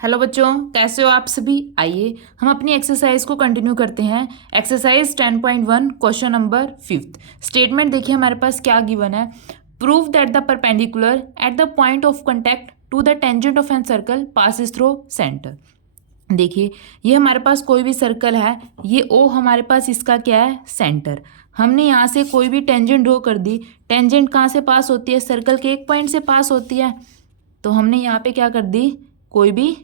Hello बच्चों, कैसे हो आप सभी। आइए हम अपनी एक्सरसाइज को कंटिन्यू करते हैं। Exercise 10.1 question number 5th statement देखिए हमारे पास क्या गिवन है। Prove that the perpendicular at the point of contact to the tangent of an circle passes through centre. देखिए ये हमारे पास कोई भी सर्कल है, ये ओ हमारे पास इसका क्या है, सेंटर। हमने यहाँ से कोई भी टेंजेंट ड्रॉ कर दी। टेंजेंट कहाँ से पास होती है, सर्कल के एक पॉइंट से पास होती है। तो हमने यहाँ पे क्या कर दी, कोई भी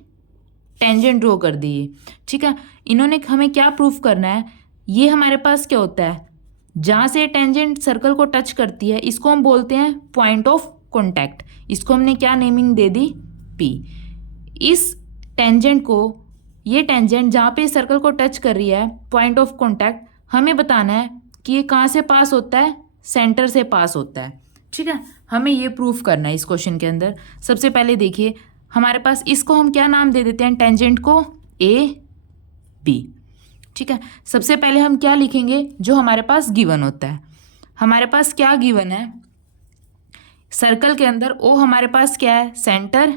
टेंजेंट ड्रॉ कर दी। ठीक है, इन्होंने हमें क्या प्रूफ करना है, ये हमारे पास क्या होता है, जहाँ से टेंजेंट सर्कल को टच करती है इसको हम बोलते हैं पॉइंट ऑफ कॉन्टैक्ट। इसको हमने क्या नेमिंग दे दी, पी। इस टेंजेंट को, ये टेंजेंट जहाँ पे सर्कल को टच कर रही है, पॉइंट ऑफ कॉन्टैक्ट, हमें बताना है कि ये कहाँ से पास होता है, सेंटर से पास होता है। ठीक है, हमें ये प्रूफ करना है इस क्वेश्चन के अंदर। सबसे पहले देखिए हमारे पास, इसको हम क्या नाम दे देते हैं, टेंजेंट को ए बी। ठीक है, सबसे पहले हम क्या लिखेंगे, जो हमारे पास गिवन होता है। हमारे पास क्या गिवन है, सर्कल के अंदर ओ हमारे पास क्या है, centre.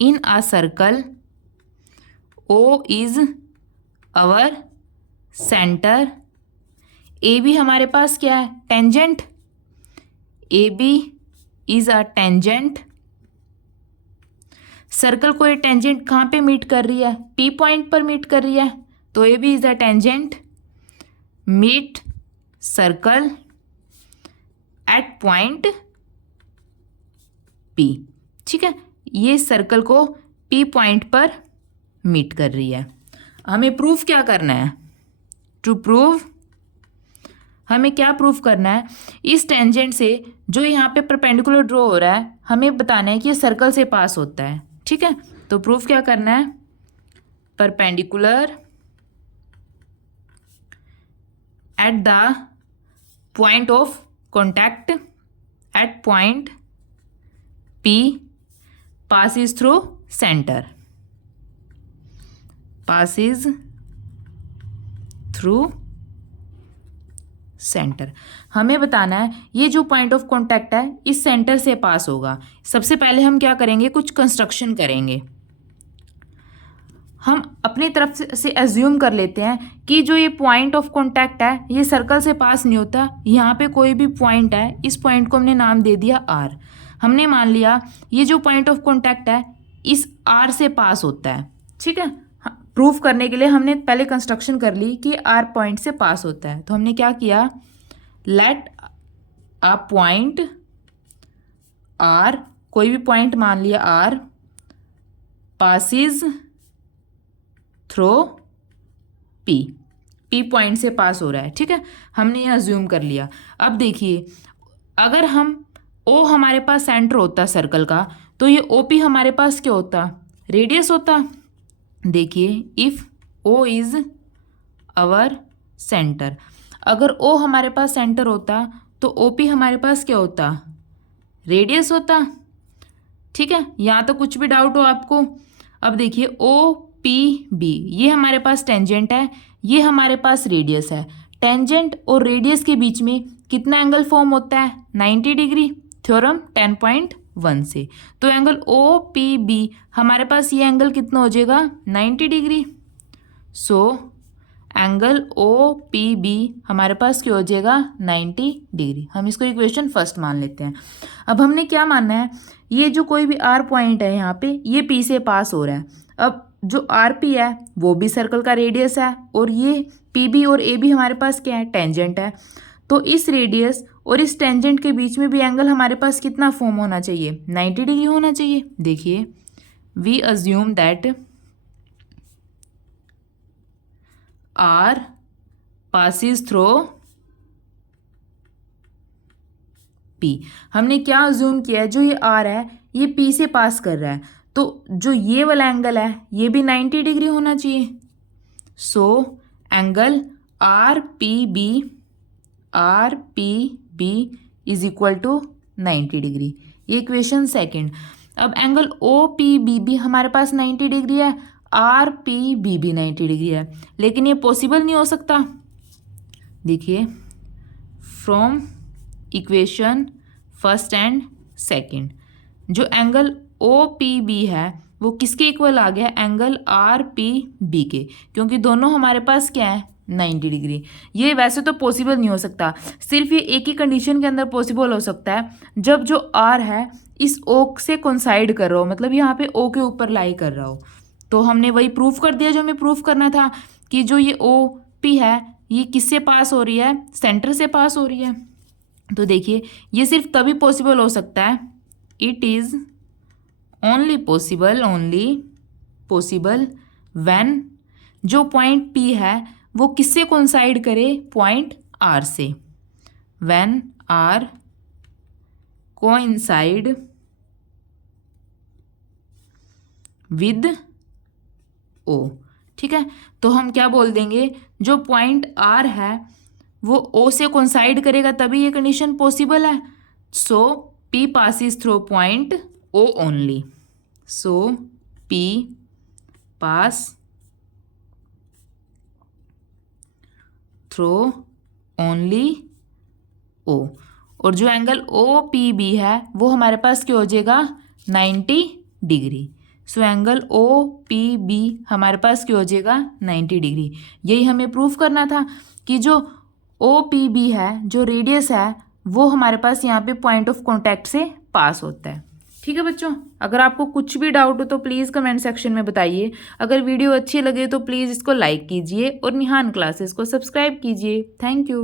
In a circle O is our centre. A B हमारे पास क्या है, tangent. A B is a tangent. Circle को ये टेंजेंट कहाँ पे मीट कर रही है, पी पॉइंट पर मीट कर रही है, तो A B is a tangent meet circle at point P. ठीक है, ये सर्कल को पी पॉइंट पर मीट कर रही है। हमें प्रूफ क्या करना है, टू प्रूव, हमें क्या प्रूफ करना है, इस टेंजेंट से जो यहाँ पे परपेंडिकुलर ड्रॉ हो रहा है, हमें बताना है कि ये सर्कल से पास होता है। ठीक है, तो प्रूफ क्या करना है, perpendicular at the point of contact at point P passes through centre, passes through centre. हमें बताना है ये जो पॉइंट ऑफ कॉन्टैक्ट है इस सेंटर से पास होगा। सबसे पहले हम क्या करेंगे, कुछ कंस्ट्रक्शन करेंगे। हम अपनी तरफ से एज्यूम कर लेते हैं कि जो ये पॉइंट ऑफ कॉन्टैक्ट है ये सर्कल से पास नहीं होता। यहाँ पे कोई भी पॉइंट है, इस पॉइंट को हमने नाम दे दिया आर। हमने मान लिया ये जो पॉइंट ऑफ कॉन्टैक्ट है इस आर से पास होता है। ठीक है, प्रूफ करने के लिए हमने पहले कंस्ट्रक्शन कर ली कि आर पॉइंट से पास होता है। तो हमने क्या किया, लेट अ पॉइंट आर, कोई भी पॉइंट मान लिया R, passes through P, P point से पास हो रहा है। ठीक है, हमने यह अज्यूम कर लिया। अब देखिए अगर हम ओ हमारे पास सेंटर होता सर्कल का, तो ये ओ पी हमारे पास क्या होता, रेडियस होता। देखिए if O is our centre, अगर ओ हमारे पास सेंटर होता तो ओ पी हमारे पास क्या होता, रेडियस होता। ठीक है, यहाँ तो कुछ भी डाउट हो आपको। अब देखिए ओ पी बी, ये हमारे पास टेंजेंट है, ये हमारे पास रेडियस है। टेंजेंट और रेडियस के बीच में कितना एंगल फॉर्म होता है, 90 डिग्री, थ्योरम 10.1 से। तो एंगल ओ पी बी हमारे पास ये एंगल कितना हो जाएगा, 90 degree. So angle O P B हमारे पास क्या हो जाएगा, 90 डिग्री। हम इसको इक्वेशन फर्स्ट मान लेते हैं। अब हमने क्या मानना है, ये जो कोई भी आर पॉइंट है यहाँ पे, ये पी से पास हो रहा है। अब जो आर पी है वो भी सर्कल का रेडियस है, और ये पी बी और ए बी हमारे पास क्या है, टेंजेंट है। तो इस रेडियस और इस टेंजेंट के बीच में भी एंगल हमारे पास कितना फॉर्म होना चाहिए, 90 डिग्री होना चाहिए। देखिए we assume that R passes through P. हमने क्या अज्यूम किया है, जो ये आर है ये पी से पास कर रहा है, तो जो ये वाला एंगल है ये भी 90 डिग्री होना चाहिए। So angle R P B is equal to 90 degree. ये इक्वेशन सेकंड। अब एंगल ओ पी बी भी हमारे पास 90 डिग्री है, आर पी बी भी 90 डिग्री है, लेकिन ये पॉसिबल नहीं हो सकता। देखिए from equation first and second, जो एंगल ओ पी बी है वो किसके इक्वल आ गया, एंगल आर पी बी के, क्योंकि दोनों हमारे पास क्या है 90 डिग्री। ये वैसे तो पॉसिबल नहीं हो सकता, सिर्फ ये एक ही कंडीशन के अंदर पॉसिबल हो सकता है, जब जो आर है इस ओ से कोइंसाइड कर रहा हो, मतलब यहाँ पे ओ के ऊपर लाई कर रहा हो। तो हमने वही प्रूफ कर दिया जो हमें प्रूफ करना था कि जो ये ओ पी है ये किससे पास हो रही है, सेंटर से पास हो रही है। तो देखिए ये सिर्फ तभी पॉसिबल हो सकता है, it is only possible when जो पॉइंट पी है वो किससे कोइंसाइड करे, पॉइंट आर से, when are coincide with O. ठीक है, तो हम क्या बोल देंगे, जो पॉइंट आर है वो ओ से कोइंसाइड करेगा तभी ये कंडीशन पॉसिबल है। So P passes through point O only, so P pass through only O, और जो एंगल ओ पी बी है वो हमारे पास क्या हो जाएगा 90 degree. So angle O P B हमारे पास क्या हो जाएगा 90 डिग्री। यही हमें प्रूफ करना था कि जो ओ पी बी है, जो रेडियस है वो हमारे पास यहाँ पे पॉइंट ऑफ कॉन्टैक्ट से पास होता है। ठीक है बच्चों, अगर आपको कुछ भी डाउट हो तो प्लीज़ कमेंट सेक्शन में बताइए। अगर वीडियो अच्छी लगे तो प्लीज़ इसको लाइक कीजिए और निहान क्लासेस को सब्सक्राइब कीजिए। Thank you.